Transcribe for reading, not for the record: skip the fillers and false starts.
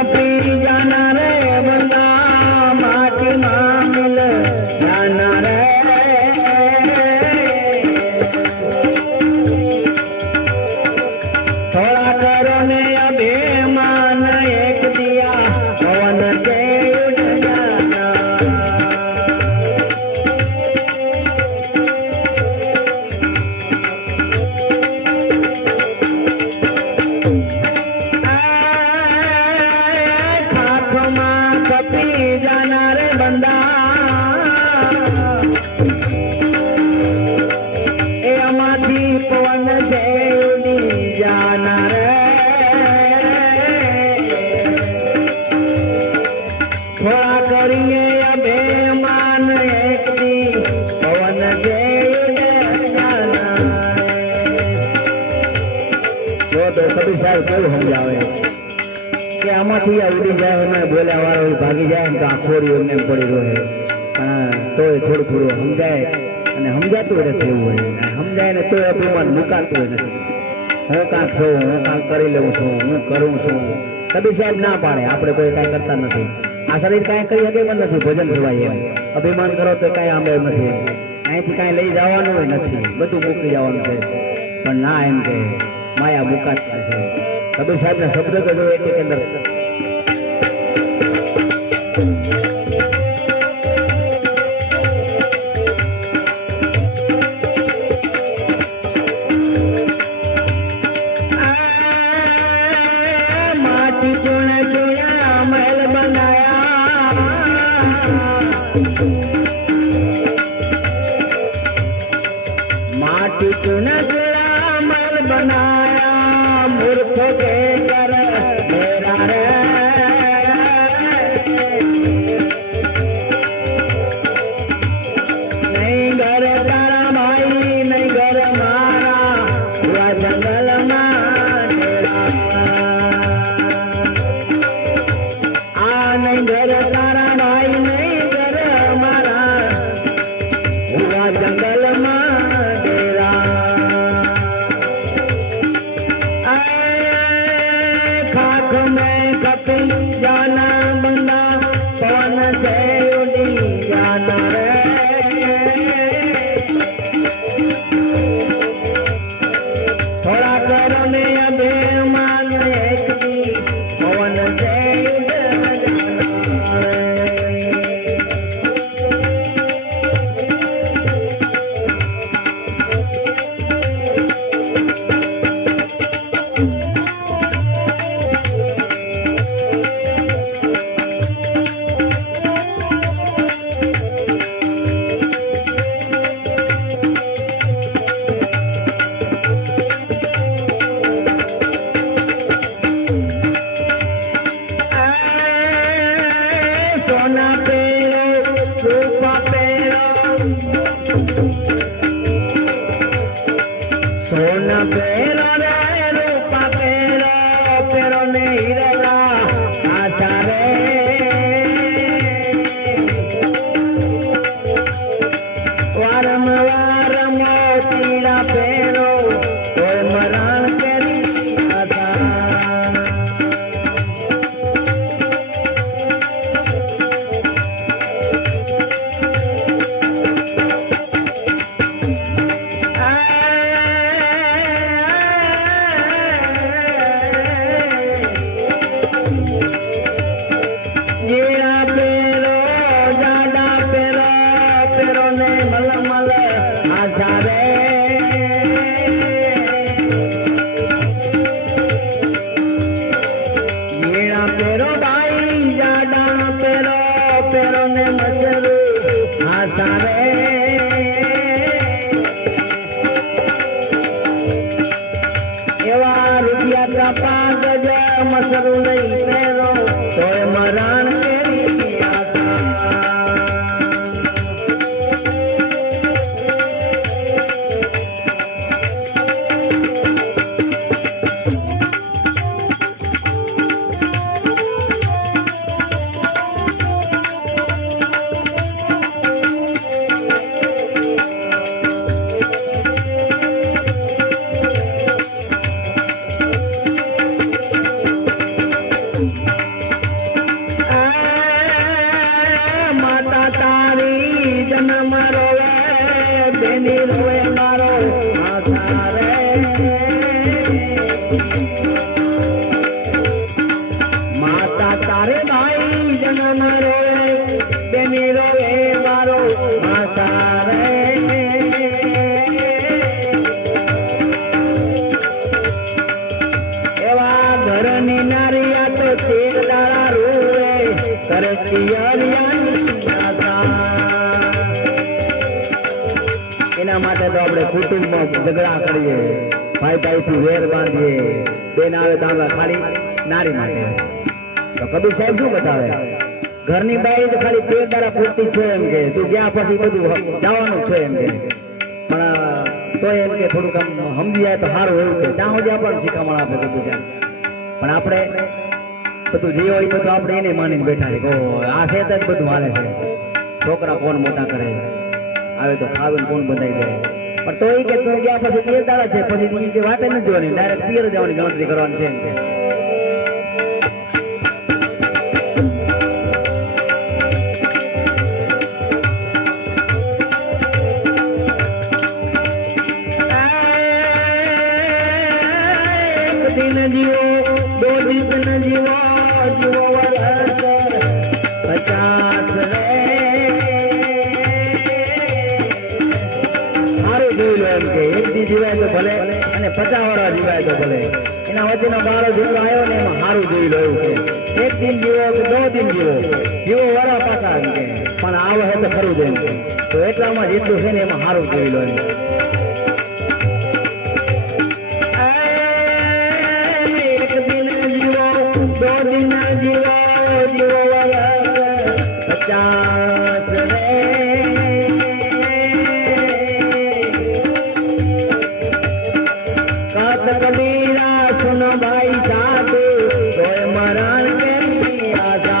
कपी जाना रे बंदा माटी मामिल जाना रे थोड़ा करो ने अभिमान एक दिया पवन से उड़ जाना जाना रे बंदा ए अमाथी पवन से उड़ी जाना रे थोड़ा करिए अभिमान एक दी पवन से उड़ जाना तो कभी साहब क्यों समझावे કે આમાંથી ઉડી જાય અને બોલ્યા વાળો ભાગી જાય ને તો આ ખોરી એમને પડી રહે પણ તોય થોડું થોડું સમજાય અને સમજાતું નથી એવું હોય સમજાય ને તોય અભિમાન મુકાતું નથી હું કાંક છું હું કાંક કરી લઉં છું હું કરું છું કબીર સાહેબ ના પાડે આપણે કોઈ કાંઈ કરતા નથી આ શરીર કાંઈ કરી શકે પણ નથી ભજન સિવાય એમ અભિમાન કરો તો કાંઈ આંબે નથી અહીંથી કાંઈ લઈ જવાનું હોય નથી બધું મૂકી જવાનું છે પણ ના એમ કે માયા મુકાતી નથી कबीर साहब ने शब्द तो जो एक अंदर माटी चुन चुना महल बनाया माटी चुन चुना महल बनाया मूर्ख के कर मेरा रे नहीं घर तारा भाई नहीं घर मारा हुआ जंगल में तेरा आ नहीं घर तारा भाई नहीं घर मारा हुआ जंगल में खाक में कपी जाना बंदा पवन से उड़ी जाना रे थोड़ा करो ने अभिमान एक दी पवन से उड़ जाना सोना पेरो रूपा पेरो सोना पेरो रे रूपा पेरो पेरो ने हिरला आशा रे वारम वार मोतीला पेरो कोई मरण करी आशा जीरा पेरो जाडा पेरो पेरो ने मल मल आशा रे जीरा पेरो भाई जाडा पेरो पेरो ने मसरू आशा रे एवा रुपया का पागज मसरू नहीं पेरो तो मरण केरी आशा रे माता तारे भाई जन्म रोए बेनी रोए मारो माता रे एवा घरनी नारिया तो तेर दाड़ा रोए करे पियरियानी એના માટે તો આપણે કુટુંબમાં ઝઘડા કરીએ, ભાઈ ભાઈથી વેર બાંધીએ, બેન આવે તો આપણે ખાલી નારી માટે. તો કબીર સાહેબ શું બતાવે, ઘરની બાઈ તો ખાલી પેટ દાડા પૂરતી છે એમ કે, તું ગયા પછી બધું જવાનું છે એમ કે, પણ તો એમ કે થોડુંક આમ સમજી જાય તો સારું એવું કે ત્યાં સુધી આપણને શીખામણ આપે બધું છે. પણ આપણે બધું જે હોય બધું આપણે એને માનીને બેઠા છે, આ છે તો જ બધું હાલે છે. છોકરા કોણ મોટા કરે આવે તો ખાવે કોણ બંધાઈ દે, પણ તો એ કે તું ગયા પછી 2 દાડા છે, પછી એ વાત નથી જોવાની, ડાયરેક્ટ પિયર જવાની ગણતરી કરવાની છે એમ કે. दिन जीवो 2 दिन जीवो जीवो वर्ष 50 रे સારું જોઈ લો એમ કે 1 દી જીવાય તો ભલે અને 50 વર્ષ જીવાય તો ભલે, એના વચ્ચેનો બાળો જેટલો આવ્યો ને એમાં સારું જોઈ લો એવું કે 1 દિન જીવો કે 2 દિન જીવો જીવો વરા પાછા એમ કે, પણ આવે હે તો ખરું જ એમ કે. તો એટલામાં જેટલું છે ને એમાં સારું જોઈ લો એમ. जीवो जीवो वर्ष 50 रे कहत कबीरा सुन भाई साधु तोय मरण के आजा